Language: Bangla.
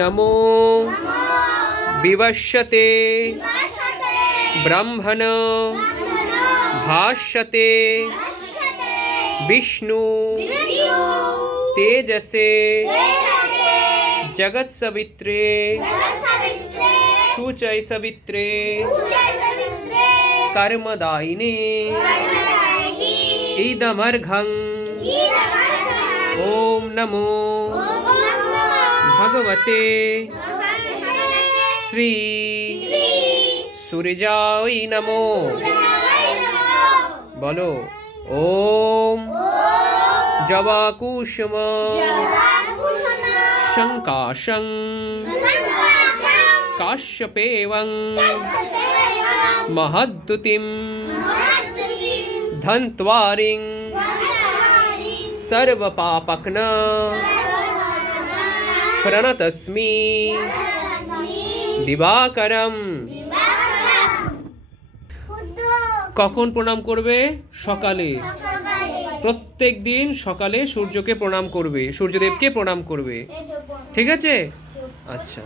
नमो विवश्यते ब्रह्मण भाष्यते विष्णु तेजसे जगत सवित्रे शुचय सवित्रे कर्मदायिने इदमर्घं ओम नमो भगवते श्री सूर्याय नमो। बोलो ओम जवाकुसुम शंकाशं काश्यपेवं महद्युतिं धन्त्वारिं सर्वपापघ्न प्रणतस्मि दिवाकरम। কখন প্রণাম করবে? সকালে, প্রত্যেক দিন সকালে সূর্যকে প্রণাম করবে, সূর্যদেবকে প্রণাম করবে। ঠিক আছে? আচ্ছা।